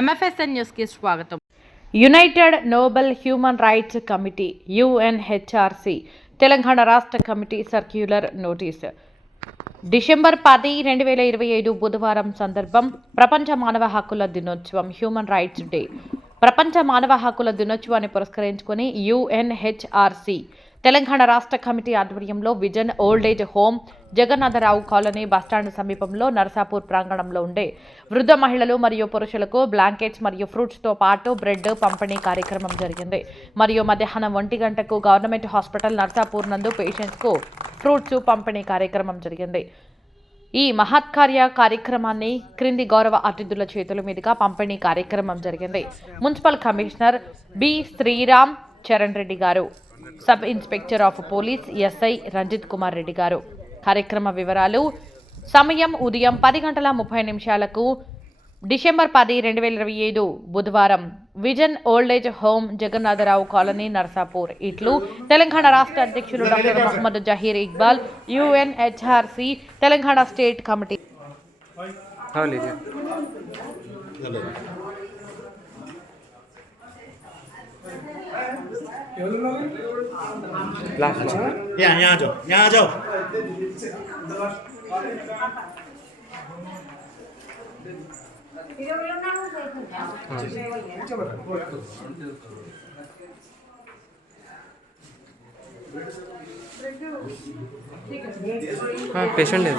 MFSN news కి స్వాగతం. United Nobel human rights committee UNHRC Telangana రాష్ట్ర కమిటీ సర్క్యులర్ నోటీస్ డిసెంబర్ 10, 2025 బుధవారం సందర్భం ప్రపంచ మానవ హక్కుల దినోత్సవం హ్యూమన్ రైట్స్ డే. ప్రపంచ మానవ హక్కుల దినోత్సవాన్ని పురస్కరించుకొని UNHRC తెలంగాణ రాష్ట్ర కమిటీ ఆధ్వర్యంలో vision old age home, Jagannatharao colony bus stand సమీపంలో నరసాపూర్ ప్రాంగణంలో ఉండే వృద్ధ మహిళలు మరియు పురుషులకు బ్లాంకెట్స్ మరియు ఫ్రూట్స్తో పాటు బ్రెడ్ పంపిణీ కార్యక్రమం జరిగింది. మరియు మధ్యాహ్నం 1 గంటకు గవర్నమెంట్ హాస్పిటల్ నరసాపూర్ నందు పేషెంట్స్కు ఫ్రూట్స్ పంపిణీ కార్యక్రమం జరిగింది. ఈ మహత్కార్య కార్యక్రమాన్ని క్రింది గౌరవ అతిథుల చేతుల మీదుగా పంపిణీ కార్యక్రమం జరిగింది. Municipal commissioner B Sriram Charan Reddy గారు, sub inspector of police SI Ranjith Kumar Reddy గారు. కార్యక్రమ వివరాలు: సమయం ఉదయం 10:30 డిసెంబర్ 10, 2025 బుధవారం vision old age home, Jagannatharao colony, Narsapur. ఇట్లు తెలంగాణ రాష్ట్ర అధ్యక్షులు doctor Mohammed Zaheer Iqbal, UNHRC Telangana state committee. यहाँ आ जाओ, यहाँ आ जाओ. हाँ पेशेंट है.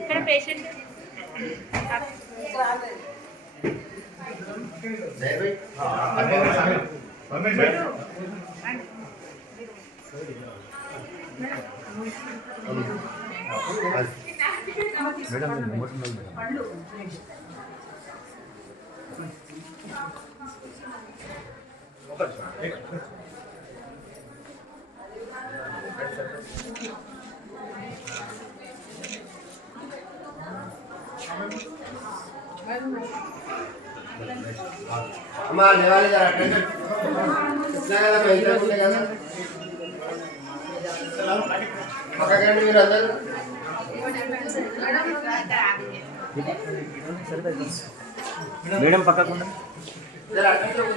ఇక్కడ పేషెంట్ अम्मा लेवाले जरा कितना का पैसा मिलेगा सर पक्का करने मेरे अंदर मैडम पक्का कौन जरा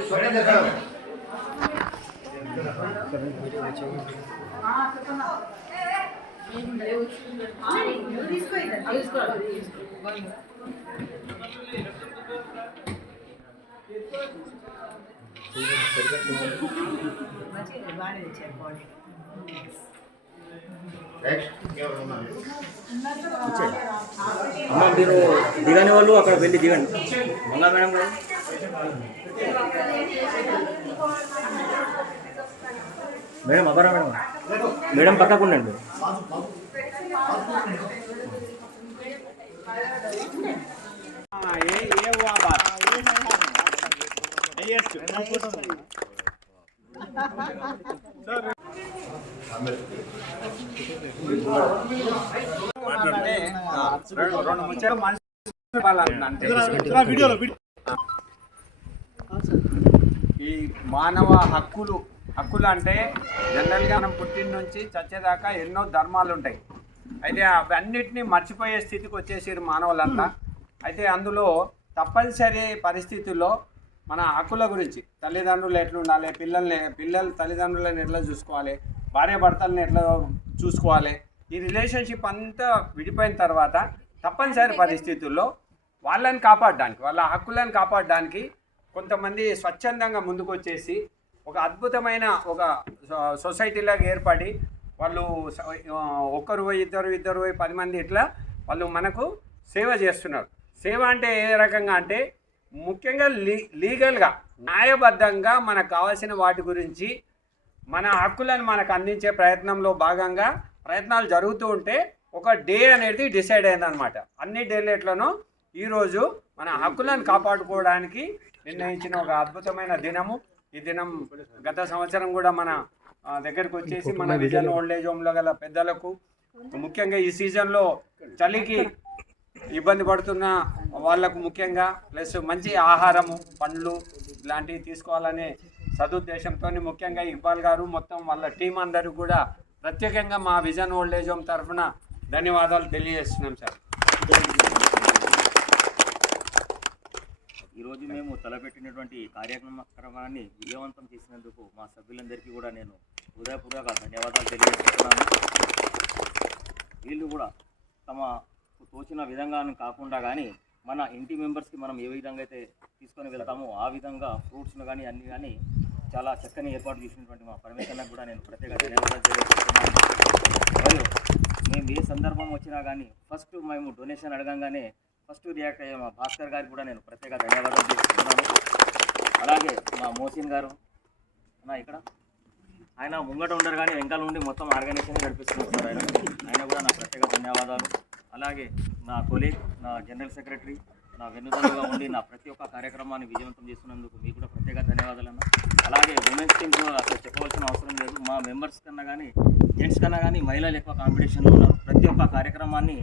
छोटे देखो అమ్మ మీరు దిగని వాళ్ళు అక్కడ వెళ్ళి దిగండి. మంగా మేడం గారు, మేడం అబ్బరా మేడం, మేడం పక్కకు ఉండండి. ఈ మానవ హక్కులు అంటే జనరల్గా మనం పుట్టిన నుంచి చచ్చేదాకా ఎన్నో ధర్మాలు ఉంటాయి. అయితే అవన్నిటిని మర్చిపోయే స్థితికి వచ్చేసారు మానవులంతా. అయితే అందులో తప్పనిసరి పరిస్థితుల్లో మన హక్కుల గురించి తల్లిదండ్రులు ఎట్లా ఉండాలి, పిల్లలు తల్లిదండ్రులను ఎట్లా చూసుకోవాలి, భార్య భర్తలను ఎట్లా చూసుకోవాలి, ఈ రిలేషన్షిప్ అంతా విడిపోయిన తర్వాత తప్పనిసరి పరిస్థితుల్లో వాళ్ళని కాపాడడానికి, వాళ్ళ హక్కులను కాపాడడానికి కొంతమంది స్వచ్ఛందంగా ముందుకు వచ్చేసి ఒక అద్భుతమైన ఒక సొసైటీలాగా ఏర్పడి వాళ్ళు ఒక్కరు పోయి ఇద్దరు పోయి 10 మంది ఇట్లా వాళ్ళు మనకు సేవ చేస్తున్నారు. సేవ అంటే ఏ రకంగా అంటే ముఖ్యంగా లీగల్గా న్యాయబద్ధంగా మనకు కావాల్సిన వాటి గురించి మన హక్కులను మనకు అందించే ప్రయత్నంలో భాగంగా ప్రయత్నాలు జరుగుతూ ఉంటే ఒక డే అనేది డిసైడ్ అయిందనమాట. అన్ని డేలెట్లను ఈరోజు మన హక్కులను కాపాడుకోవడానికి నిర్ణయించిన ఒక అద్భుతమైన దినము. ఈ దినం గత సంవత్సరం కూడా మన దగ్గరకు వచ్చేసి మన విజన్ ఓల్డ్ ఏజ్ హోమ్లో గల పెద్దలకు, ముఖ్యంగా ఈ సీజన్లో చలికి ఇబ్బంది పడుతున్న వాళ్లకు ముఖ్యంగా ప్లస్ మంచి ఆహారము, పండ్లు ఇలాంటివి తీసుకోవాలనే సదుద్దేశంతో ముఖ్యంగా ఇక్బాల్ గారు మొత్తం వాళ్ళ టీం అందరూ కూడా ప్రత్యేకంగా మా విజన్ ఓల్డ్ ఏజ్ హోమ్ తరఫున ధన్యవాదాలు తెలియజేస్తున్నాం సార్. ఈరోజు మేము తలపెట్టినటువంటి కార్యక్రమాన్ని విజయవంతం చేసినందుకు మా సభ్యులందరికీ కూడా నేను హృదయపూర్వక ధన్యవాదాలు తెలియజేస్తున్నాను. వీళ్ళు కూడా తమకు తోచిన విధంగా కాకుండా కానీ మన ఇంటి మెంబర్స్కి మనం ఏ విధంగా అయితే తీసుకొని వెళ్తామో ఆ విధంగా ఫ్రూట్స్ను కానీ అన్నీ కానీ చాలా చక్కని ఏర్పాటు చేసినటువంటి మా పరమేశ్వరకు కూడా నేను ప్రత్యేక ధన్యవాదాలు తెలియజేస్తున్నాను. మరియు మేము ఏ సందర్భం వచ్చినా కానీ ఫస్ట్ మేము డొనేషన్ అడగంగానే ఫస్ట్ రియాక్ట్ అయ్యే మా భాస్కర్ గారికి కూడా నేను ప్రత్యేక ధన్యవాదాలు తెలుపుతున్నాను. అలాగే మా మోసిన్ గారు ఇక్కడ ఆయన ముంగట ఉండరు కానీ వెంకాల నుండి మొత్తం ఆర్గనైజేషన్ నడిపిస్తున్నారు. ఆయన కూడా నా ప్రత్యేక ధన్యవాదాలు. అలాగే నా కొలీగ్, నా జనరల్ సెక్రటరీ, నా వెన్నుదన్నుగా ఉండి నా ప్రతి ఒక్క కార్యక్రమాన్ని విజయవంతం చేస్తున్నందుకు మీకు కూడా ప్రత్యేక ధన్యవాదాలు అన్న. అలాగే ఉమెన్స్ టీమ్ అసలు చెప్పవలసిన అవసరం లేదు. మా మెంబర్స్ కన్నా కానీ జెంట్స్ కన్నా కానీ మహిళలు ఎక్కువ కాంపిటీషన్లో ఉన్నారు. ప్రతి ఒక్క కార్యక్రమాన్ని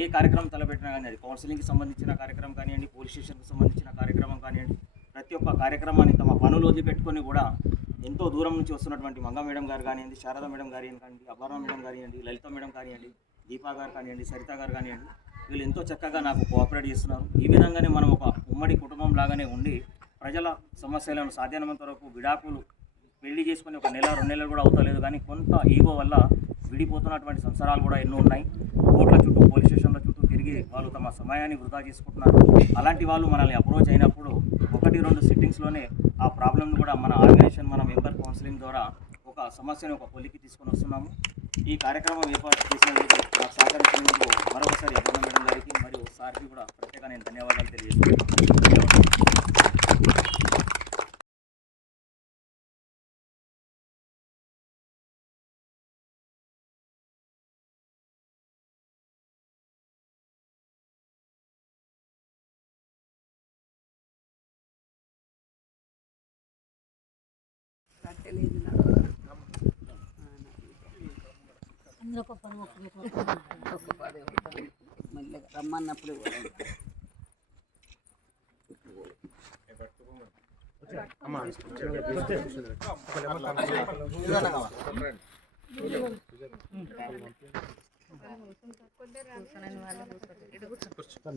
ఏ కార్యక్రమం తలపెట్టినా కానీ అది కౌన్సిలింగ్కి సంబంధించిన కార్యక్రమం కానివ్వండి, పోలీస్ స్టేషన్కి సంబంధించిన కార్యక్రమం కానివ్వండి, ప్రతి ఒక్క కార్యక్రమాన్ని తమ పనులు వదిలిపెట్టుకొని కూడా ఎంతో దూరం నుంచి వస్తున్నటువంటి మంగ మేడం గారు కానివ్వండి, శారద మేడం గారు కానివ్వండి, అపర్ణ మేడం కానివ్వండి, లలిత మేడం కానివ్వండి, దీపా గారు కానివ్వండి, సరిత గారు కానివ్వండి, వీళ్ళు ఎంతో చక్కగా నాకు కోఆపరేట్ చేస్తున్నారు. ఈ విధంగానే మనం ఒక ఉమ్మడి కుటుంబం లాగానే ఉండి ప్రజల సమస్యలను సాధ్యమైనంత వరకు విడాకులు పెళ్లి చేసుకుని 1 నెల 2 నెలలు కూడా అవుతలేదు కానీ కొంత ఈగో వల్ల విడిపోతున్నటువంటి సంసారాలు కూడా ఎన్నో ఉన్నాయి. కోర్టుల చుట్టూ, పోలీస్ స్టేషన్ల చుట్టూ తిరిగి వాళ్ళు తమ సమయాన్ని వృధా చేసుకుంటున్నారు. అలాంటి వాళ్ళు మనల్ని అప్రోచ్ అయినప్పుడు 1-2 సిట్టింగ్స్లోనే ఆ ప్రాబ్లమ్ను కూడా మన ఆర్గనైజేషన్, మన మెంబర్ కౌన్సిలింగ్ ద్వారా ఒక సమస్యను ఒక పొలికి తీసుకొని వస్తున్నాము. ఈ కార్యక్రమం ఏర్పాటు చేసినందుకు నాకు సహకరించినందుకు మరొకసారి అపర్ణ మేడం గారికి మరియు సార్కి కూడా ప్రత్యేక నేను ధన్యవాదాలు తెలియజేస్తున్నాను. రమ్మన్నప్పుడు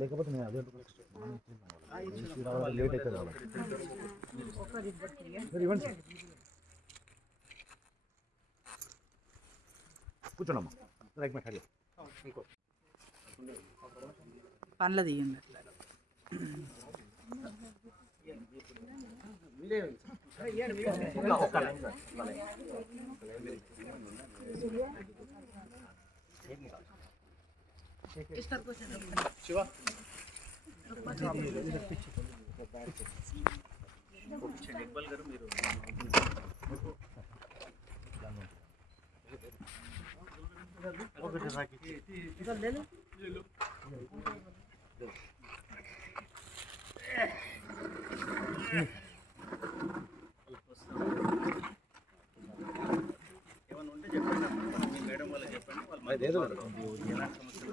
లేకపోతే లేట్ అవుతుంది. కూర్చోండమ్మా. పండ్ల తీయండి. ఇక్బాల్ గారు మీరు ఏమైనా ఉంటే చెప్పండి, మీ మేడం వాళ్ళకి చెప్పండి, వాళ్ళు ఎలాంటి సమస్యలు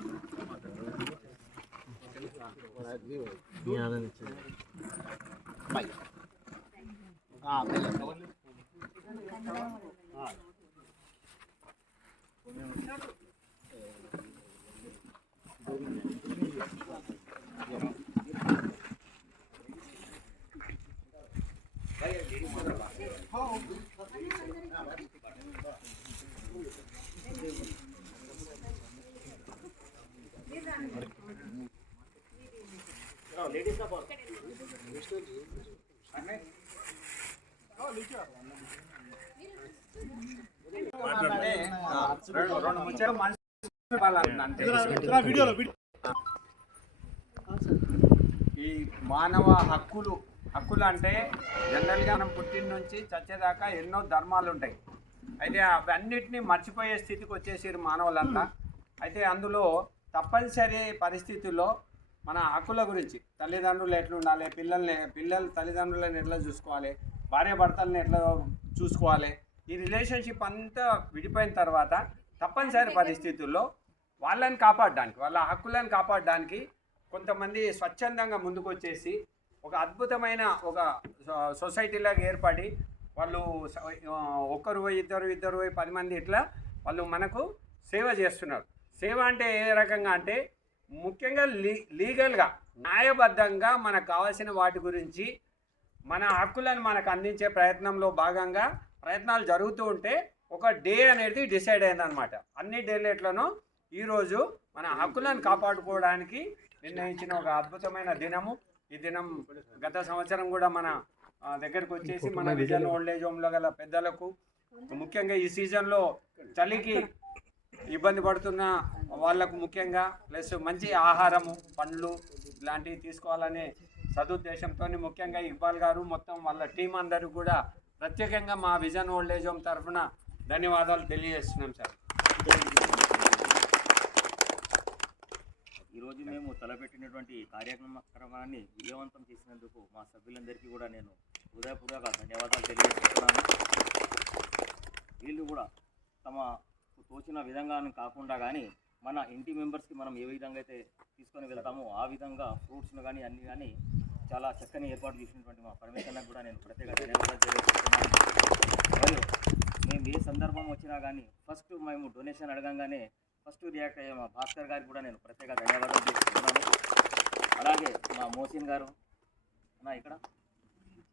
లేడీస్ ఈ మానవ హక్కులు అంటే జనరల్గా మనం పుట్టిన నుంచి చచ్చేదాకా ఎన్నో ధర్మాలు ఉంటాయి. అయితే అవన్నిటిని మర్చిపోయే స్థితికి వచ్చేసారు మానవులంతా. అయితే అందులో తప్పనిసరి పరిస్థితుల్లో మన హక్కుల గురించి తల్లిదండ్రులు ఎట్లా ఉండాలి, పిల్లలు తల్లిదండ్రులను ఎట్లా చూసుకోవాలి, భార్య భర్తలను ఎట్లా చూసుకోవాలి, ఈ రిలేషన్షిప్ అంతా విడిపోయిన తర్వాత తప్పనిసరి పరిస్థితుల్లో వాళ్ళని కాపాడడానికి, వాళ్ళ హక్కులను కాపాడడానికి కొంతమంది స్వచ్ఛందంగా ముందుకు వచ్చేసి ఒక అద్భుతమైన ఒక సొసైటీలాగా ఏర్పడి వాళ్ళు ఒక్కరు పోయి ఇద్దరు పోయి 10 మంది ఇట్లా వాళ్ళు మనకు సేవ చేస్తున్నారు. సేవ అంటే ఏ రకంగా అంటే ముఖ్యంగా లీగల్గా న్యాయబద్ధంగా మనకు కావాల్సిన వాటి గురించి మన హక్కులను మనకు అందించే ప్రయత్నంలో భాగంగా ప్రయత్నాలు జరుగుతూ ఉంటే ఒక డే అనేది డిసైడ్ అయిందనమాట. అన్ని డేలెట్లను ఈరోజు మన హక్కులను కాపాడుకోవడానికి నిర్ణయించిన ఒక అద్భుతమైన దినము. ఈ దినం గత సంవత్సరం కూడా మన దగ్గరకు వచ్చేసి మన విజన్ ఓల్డ్ ఏజ్ హోమ్లో గల పెద్దలకు ముఖ్యంగా ఈ సీజన్లో చలికి ఇబ్బంది పడుతున్న వాళ్ళకు ముఖ్యంగా ప్లస్ మంచి ఆహారము, పండ్లు ఇలాంటివి తీసుకోవాలనే సదుద్దేశంతో ముఖ్యంగా ఇక్బాల్ గారు మొత్తం వాళ్ళ టీం అందరూ కూడా ప్రత్యేకంగా మా విజన్ ఓల్డ్ ఏజ్ హోమ్ తరఫున ధన్యవాదాలు తెలియజేస్తున్నాం సార్. ఈరోజు మేము తలపెట్టినటువంటి కార్యక్రమాన్ని విజయవంతం చేసినందుకు మా సభ్యులందరికీ కూడా నేను హృదయపూర్వక ధన్యవాదాలు తెలియజేస్తున్నాను. వీళ్ళు కూడా తమకు తోచిన విధంగా కాకుండా కానీ మన ఇంటి మెంబర్స్కి మనం ఏ విధంగా అయితే తీసుకొని వెళ్తామో ఆ విధంగా ఫ్రూట్స్ను కానీ అన్నీ కానీ చాలా చక్కని ఏర్పాటు చేసినటువంటి మా పరమేశ్వరకు కూడా నేను ప్రత్యేక ధన్యవాదాలు తెలియజేస్తున్నాను. మరియు మేము ఏ సందర్భం వచ్చినా కానీ ఫస్ట్ మేము డొనేషన్ అడగంగానే ఫస్ట్ రియాక్ట్ అయ్యే మా భాస్కర్ గారికి కూడా నేను ప్రత్యేక ధన్యవాదాలు తెలుపుతున్నాను. అలాగే మా మోసిన్ గారు ఇక్కడ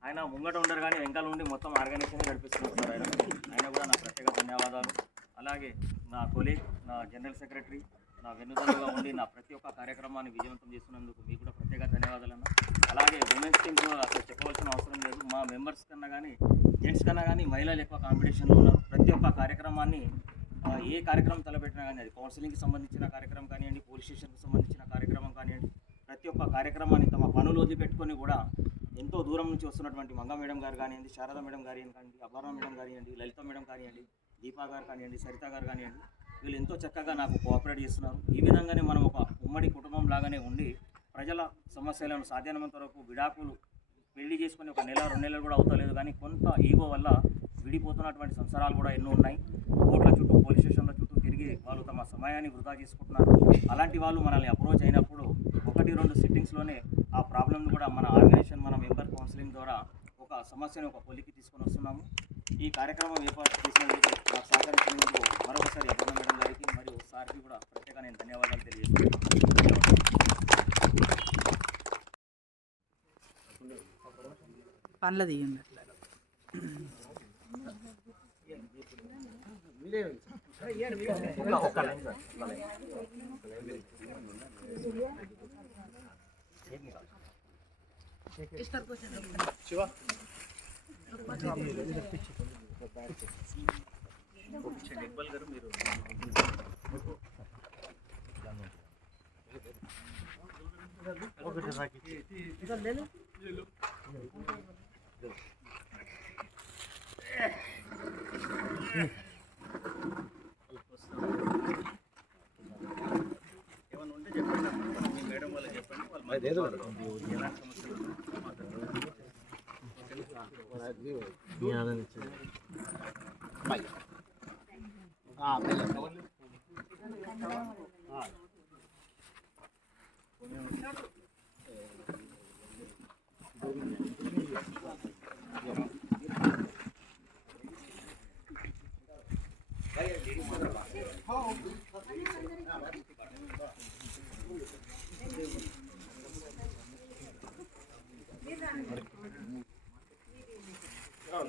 ఆయన ముంగట ఉండరు కానీ వెంకల ఉండి మొత్తం ఆర్గనైజేషన్ నడిపిస్తున్నారు. ఆయన కూడా నా ప్రత్యేక ధన్యవాదాలు. అలాగే నా కొలీగ్, నా జనరల్ సెక్రటరీ, నా వెన్నుదన్నుగా ఉండి నా ప్రతి ఒక్క కార్యక్రమాన్ని విజయవంతం చేస్తున్నందుకు మీకు కూడా ప్రత్యేక ధన్యవాదాలు అన్న. అలాగే ఉమెన్స్ టీమ్ కూడా అసలు చెప్పవలసిన అవసరం లేదు. మా మెంబర్స్ కన్నా కానీ జెంట్స్ కన్నా కానీ మహిళలు ఎక్కువ కాంపిటీషన్లో ఉన్నారు. ప్రతి ఒక్క కార్యక్రమాన్ని ఏ కార్యక్రమం తలపెట్టినా కానీ అది కౌన్సిలింగ్కి సంబంధించిన కార్యక్రమం కానివ్వండి, పోలీస్ స్టేషన్కి సంబంధించిన కార్యక్రమం కానివ్వండి, ప్రతి ఒక్క కార్యక్రమాన్ని తమ పనులు వదిలిపెట్టుకొని కూడా ఎంతో దూరం నుంచి వస్తున్నటువంటి మంగ మేడం గారు కానివ్వండి, శారదా మేడం గారు కానివ్వండి, అపర్ణ మేడం కానివ్వండి, లలిత మేడం కానివ్వండి, దీపా గారు కానివ్వండి, సరిత గారు కానివ్వండి, వీళ్ళు ఎంతో చక్కగా నాకు కోఆపరేట్ చేస్తున్నారు. ఈ విధంగానే మనం ఒక ఉమ్మడి కుటుంబం లాగానే ఉండి ప్రజల సమస్యలను సాధ్యమైనంత వరకు విడాకులు పెళ్లి చేసుకొని 1 నెల 2 నెలలు కూడా అవుతలేదు కానీ కొంత ఈగో వల్ల విడిపోతున్నటువంటి సంసారాలు కూడా ఎన్నో ఉన్నాయి. కోర్టుల చుట్టూ, పోలీస్ స్టేషన్ల చుట్టూ తిరిగి వాళ్ళు తమ సమయాన్ని వృధా చేసుకుంటున్నారు. అలాంటి వాళ్ళు మనల్ని అప్రోచ్ అయినప్పుడు 1-2 సిట్టింగ్స్లోనే ఆ ప్రాబ్లమ్ని కూడా మన ఆర్గనైజేషన్, మన మెంబర్ కౌన్సిలింగ్ ద్వారా ఒక సమస్యను ఒక పొలికి తీసుకొని వస్తున్నాము. ఈ కార్యక్రమం ఏర్పాటు చేసినందుకు నాకు సహకరించినందుకు మరొకసారి అపర్ణ మేడం గారికి మరియు సార్కి కూడా ప్రత్యేక నేను ధన్యవాదాలు తెలియజేస్తున్నాను. పండ్ల తీయండి. ఇక్బాల్ గారు మీరు ఏమన్నా ఉంటే చెప్పండి, మీ మేడం వాళ్ళకి చెప్పండి, వాళ్ళు ఎలాంటి సమస్యలు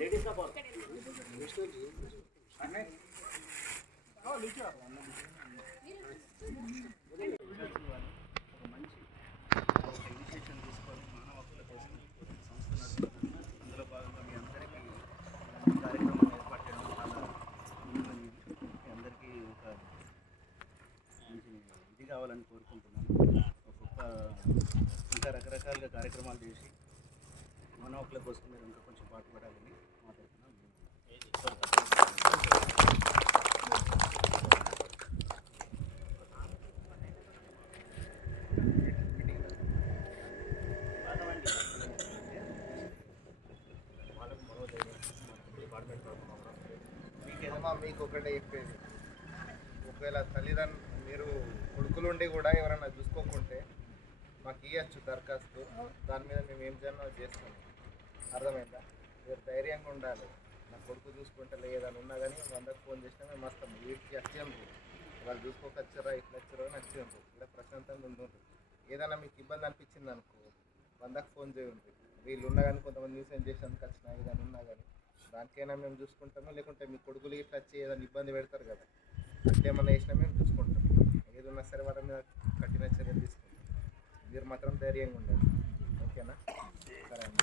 लेडीज का बॉल అందులో భాగంగా మీ అందరికీ కార్యక్రమం ఏర్పాటు చేయడం వల్ల మీ అందరికీ ఒక మంచి ఇది కావాలని కోరుకుంటున్నాను. ఇంకా రకరకాలుగా కార్యక్రమాలు చేసి మన ఒక్కల కోసం మీరు ఇంకా కొంచెం పాటుపడాలని మాట్లాడుతున్నాను. అందరికి ఒకటే చెప్పేది, ఒకవేళ మీరు కొడుకులుండి కూడా ఎవరైనా చూసుకోకుంటే మాకు ఇవ్వచ్చు దరఖాస్తు, దాని మీద మేము ఏం చేస్తాం. అర్థమైందా? మీరు ధైర్యంగా ఉండాలి. నా కొడుకు చూసుకుంటే లేదని ఉన్నా కానీ 100కు ఫోన్ చేసినా మేము వస్తాం. వీటికి వచ్చేందుకు వాళ్ళు చూసుకోకొచ్చారా ఇట్లా వచ్చారో అని వచ్చేందుకు ఇలా ప్రశాంతంగా ఉంటుంది. ఏదైనా మీకు ఇబ్బంది అనిపించింది అనుకో 100కు ఫోన్ చేయండి. వీళ్ళు ఉన్నా కానీ కొంతమంది న్యూసెన్స్ చేసేందుకు వచ్చినా ఏదైనా ఉన్నా కానీ దానికైనా మేము చూసుకుంటాము. లేకుంటే మీ కొడుకులు ఇట్లా వచ్చి ఏదైనా ఇబ్బంది పెడతారు కదా, అట్లేమన్నా వేసినా మేము చూసుకుంటాం. ఏదన్నా సరే వాళ్ళ మీద కఠిన చర్యలు తీసుకుంటాం. మీరు మాత్రం ధైర్యంగా ఉండాలి. ఓకేనా? సరే అండి.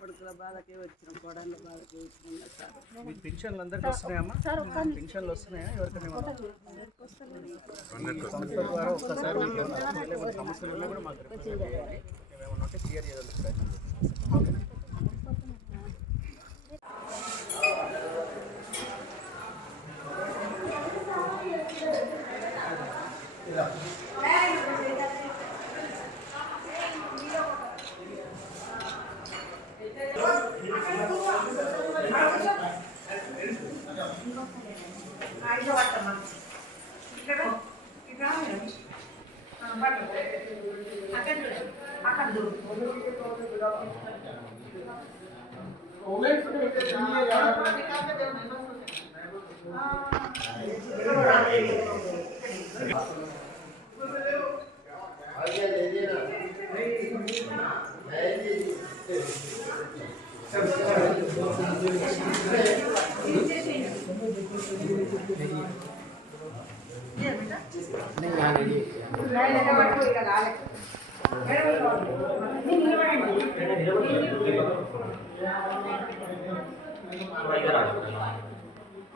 కొడుకుల బాధకే వచ్చినాం, కోడళ్ళ బాధకే వచ్చినాం సార్. మీకు పెన్షన్లు అందరికీ వస్తున్నాయమ్మా? పెన్షన్లు వస్తున్నాయా? ఎవరికైనా సంస్థ ద్వారా ఒక్కసారి మీకు ఏమైనా సమస్యలు ఉన్నా కూడా మాకు రిప్రజెంట్ చేయాలి. ఏమైనా ఉంటే క్లియర్ చేయడానికి ప్రయత్నం చేస్తాం.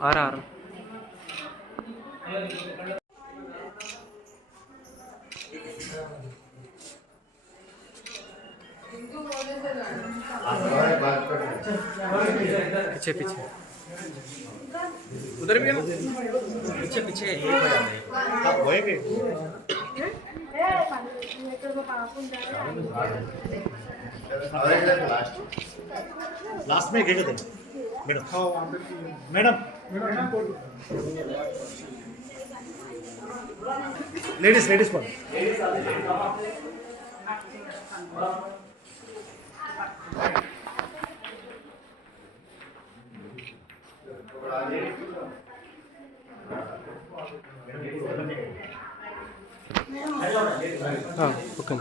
ఆరు पीछे पीछे उधर भी है ना, पीछे पीछे लास्ट में क्या कहते हैं मैडम? मैडम लेडीज पर हाँ ओके आर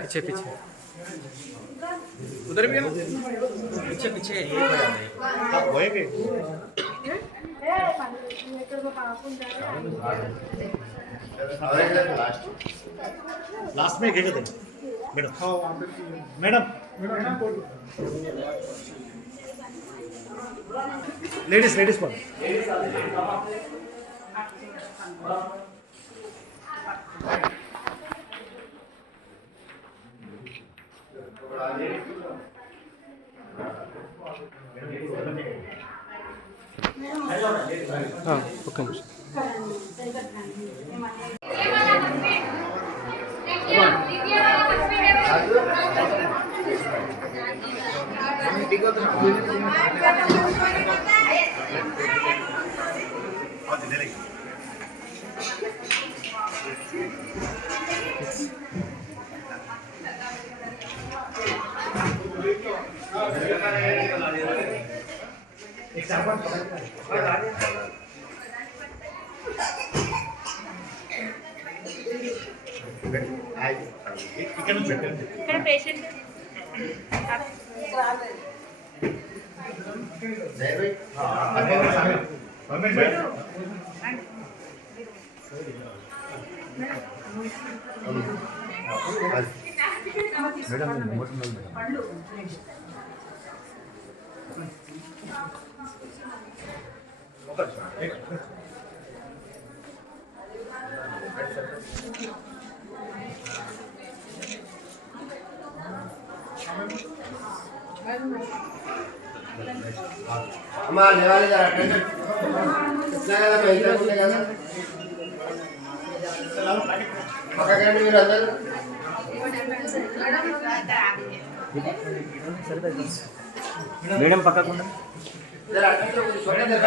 पीछे पीछे उधर भी है ना, पीछे पीछे लास्ट में क्या कहते हैं मैडम? मैडम लेडीज पर हाँ ओके అది ఇక్కడ నుంచి పెట్టండి. అమ్మా లేవాలి కదా ఇట్లా కదా ఇద్దరు ఉండే కదా పక్కకండి మీరు అందరూ మేడం పక్కకుండా జర అట్లా చూడండి జర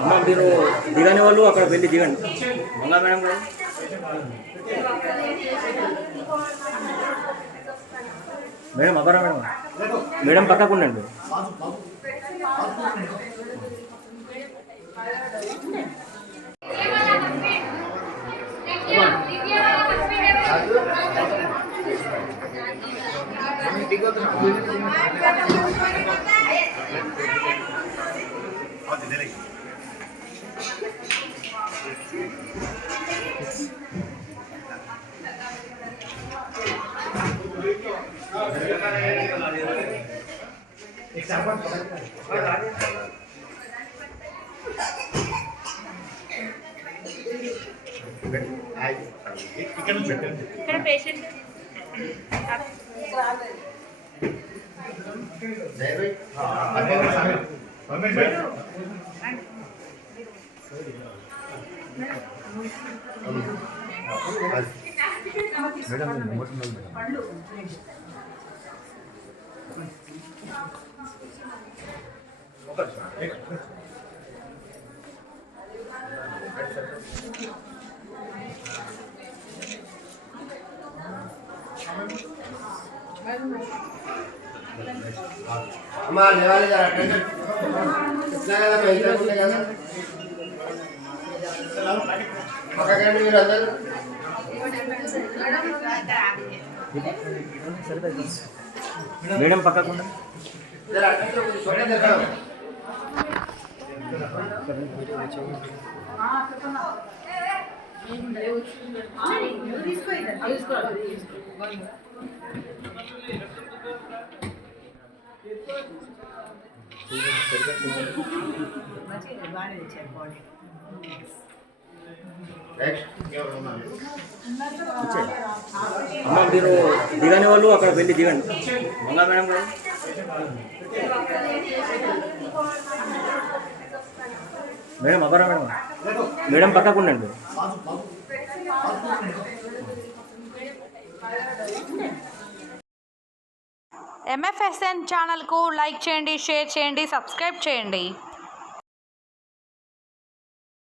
అమ్మ మీరు దిగని వాళ్ళు అక్కడ వెళ్ళి దిగండి. మంగా మేడం గారు మేడం అబ్బరా మేడం మేడం పక్కకు ఉండండి. ఇక్కడ నుంచి పెట్టండి. అమ్మా లేవాలి కదా ఇట్లా కదా ఇద్దరు ఉండే కదా పక్కకండి మీరు అందరూ మేడం పక్కకుండా జర అట్లా చూడండి జర అమ్మ మీరు దిగని వాళ్ళు అక్కడ వెళ్ళి దిగండి. మంగా మేడం గారు మేడం అబ్బరా మేడం మేడం పక్కకు ఉండండి. MFSN ఛానల్కు లైక్ చేయండి, షేర్ చేయండి, సబ్స్క్రైబ్ చేయండి.